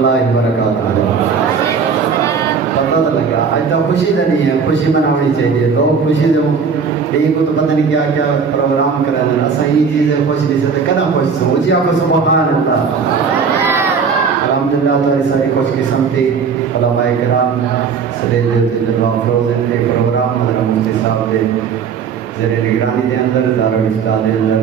اللہ وبرکاتہ. پتہ تو لگا آج تو خوشی تو نہیں ہے, خوشی مناونی چاہیے. تو خوشی دو یہ کو تو پتہ نہیں کیا کیا پروگرام کرا دیں. اصل یہ چیزیں خوش نہیں سے کدھا خوش سو جی آپ کو سبحان اللہ. الحمدللہ تو ساری خوش قسمتی علماء کرام صدر دعا فروز ایک پروگرام حضرت مفتی صاحب دے زیر نگرانی دے اندر دارالفتاح دے اندر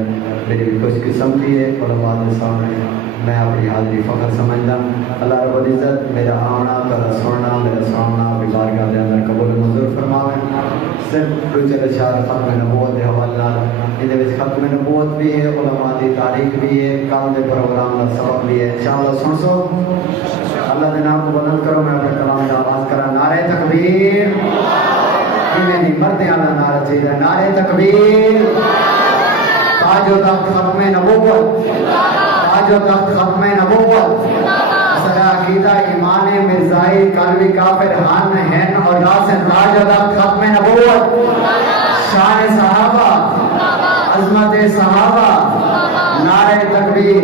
میری بھی خوش قسمتی ہے. علماء دے سامنے میں اپنی حاضری فخر سمجھتا. اللہ رب العزت میرا آنا میرا سننا میرا سامنا بھی بارگاہ دے اندر قبول منظور فرماوے. صرف دو چار اشعار ختم نبوت دے حوالہ یہ ختم نبوت بھی ہے, علماء دی تاریخ بھی ہے, کل دے پروگرام کا سبب بھی ہے. انشاءاللہ سن سو اللہ کے نام کو بلند کرو. میں اپنے کلام کا آغاز کرا. نعرہ تکبیر میں نہیں مردے والا نعرہ چاہیے. نعرہ تکبیر. تاج و تخت ختم نبوت, تاج و تخت ختم نبوت. سرا عقیدہ ایمان مرزائی قلبی کافر ہن ہن اور یاسر. تاج و تخت ختم نبوت. شان صحابہ, عظمت صحابہ. نعرہ تکبیر.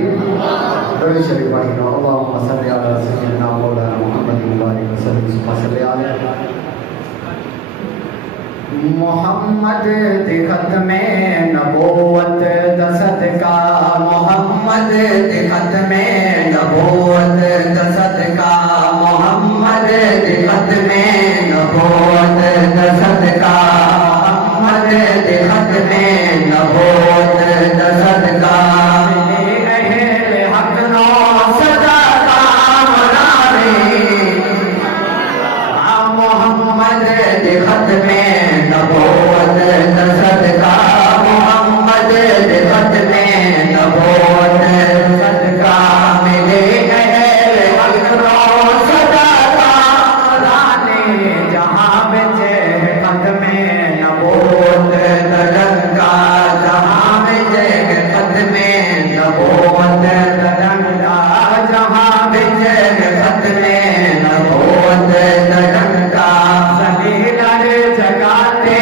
درود شریف پڑھیں. اللہم صلی علی سیدنا مولانا محمد مبارک وسلم. صلی علیہ محمد دی ختم نبوت دا صدقہ, محمد دی ختم نبوت دا صدقہ, محمد دی ختم نبوت دا صدقہ, محمد دی ختم نبوت دا صدقہ. اہل حق نو صدقہ مناوے, محمد دی ختم نبوت دا صدقہ, محمد دی ختم نبوت دا صدقہ. ملے اہل حق نو صدقہ رانے جہاں بچ ختم نبوت دا ڈنکا, جہاں بچ ختم نبوت دا ڈنکا, جہاں بچ ختم نبوت دا ڈنکا. سلیلر جگاتے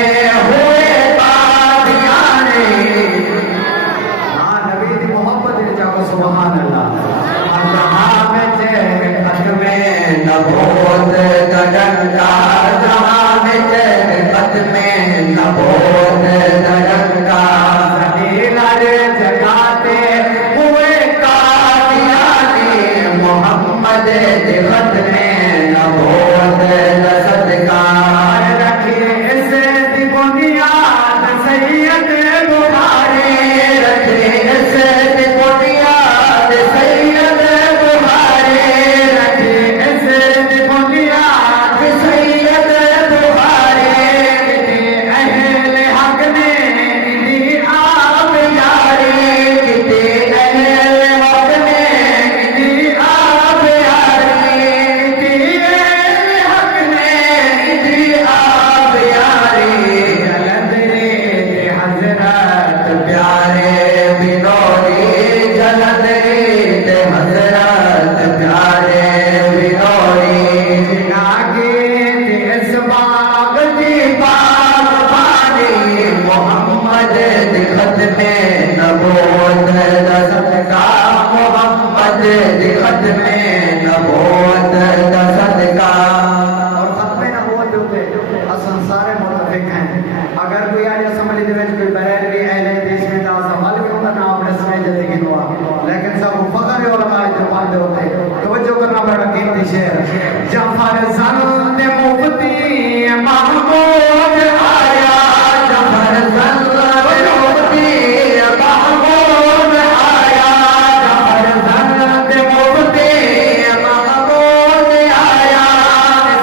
ہوئے قادیانے, ہاں نبی دی محبت دے جاؤ سبحان اللہ. جہاں بچ ختم نبوت دا ڈنکا, جہاں بچ ختم نبوت دا ڈنکا. سلیلر جگاتے ہوئے قادیانے, محمد دے ختم نبوت دا صدقہ. رکھے اس دی بنیاد سید بخاری, رکھے اس دی بنیاد سید بخاری, رکھے اس دی بنیاد سید بخاری. اہل حق نے دی آپ یاری, کتے اہل حق نے دی آپ یاری, کتے اہل حق نے دی آپ یاری. جلندری حضرت پیارے بنوری, جلندری حضرت پیارے بنوری. آگے اس باغ دی باغبانی, محمد دی ختم نبوت دا صدقہ, محمد دی ختم نبوت دا صدقہ. اور ختم نبوت ہوتے اصل سارے متفق ہیں. اگر کوئی آج اسمبلی دے وچ کوئی بیریلوی اہل حدیث میں دا سوال بھی ہوتا نہ اپنے سمجھ جاتے گنوا, لیکن سب فخر علماء جو پاندے ہوتے. توجہ کرنا بڑا قیمتی شعر. جعفر زند مفتی محمود آیا, جعفر زند مفتی محمود آیا, جعفر زند مفتی محمود آیا.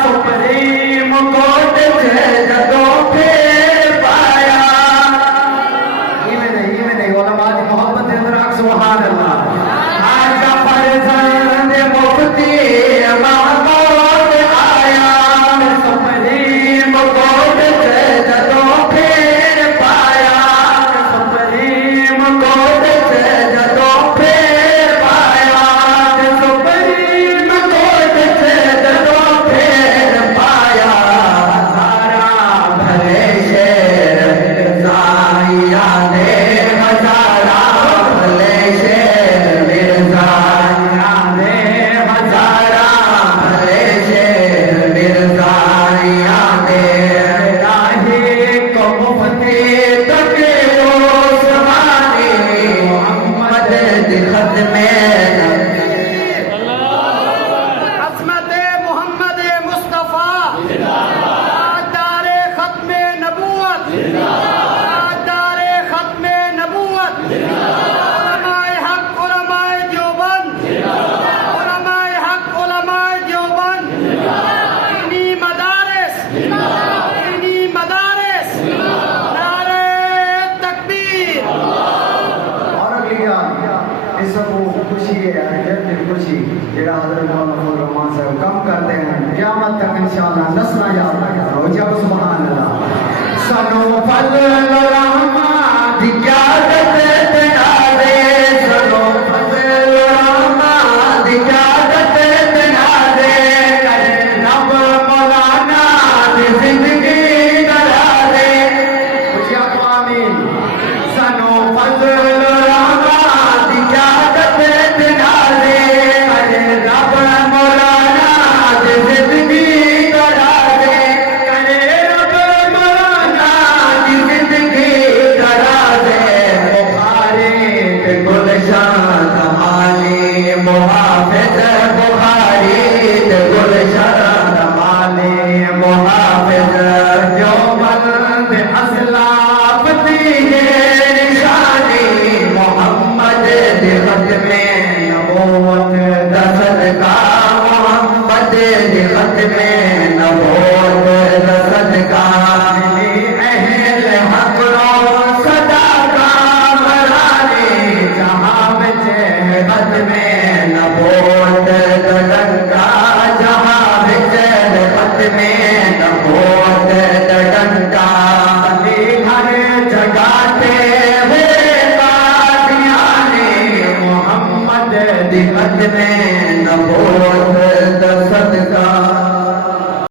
سپریم کورٹ سے جدوں پھر پایا. یہ میں نہیں علماء دی محبت دے اندر آگ سبحان اللہ. جعفر زند مفتی محمود آیا, جڑا حضرت مولانا الرحمان صاحب کم کرتے ہیں قیامت تک انشاءاللہ نسنا یاد رکھنا ہو جب سبحان اللہ سنو فضل رحمان دی قیادت بنا دے سنو فضل رحمان دی قیادت بنا دے کرے رب مولانا دی زندگی کرا دے خوشی آپ آمین سنو فضل رحمان دی قیادت بنا دے کرے رب مولانا دی زندگی کرا دے کرے رب مولانا دی زندگی کرا دے بخاری تے گلشان مالی محافظ بخاری تے گلشان مالی محافظ جو بند اسلاف دیئے نشانی محمد دی ختم نبوت دا صدقہ محمد دی ختم نبوت دا صدقہ ملی اہل حق رو صدا کامرانی جہاں بچے ختم نبوت دا ڈنکا جہاں بچے ختم نبوت دا ڈنکا علی ہر جگہ تے ہوئے قادیانی محمد دی ختم نبوت دا صدقہ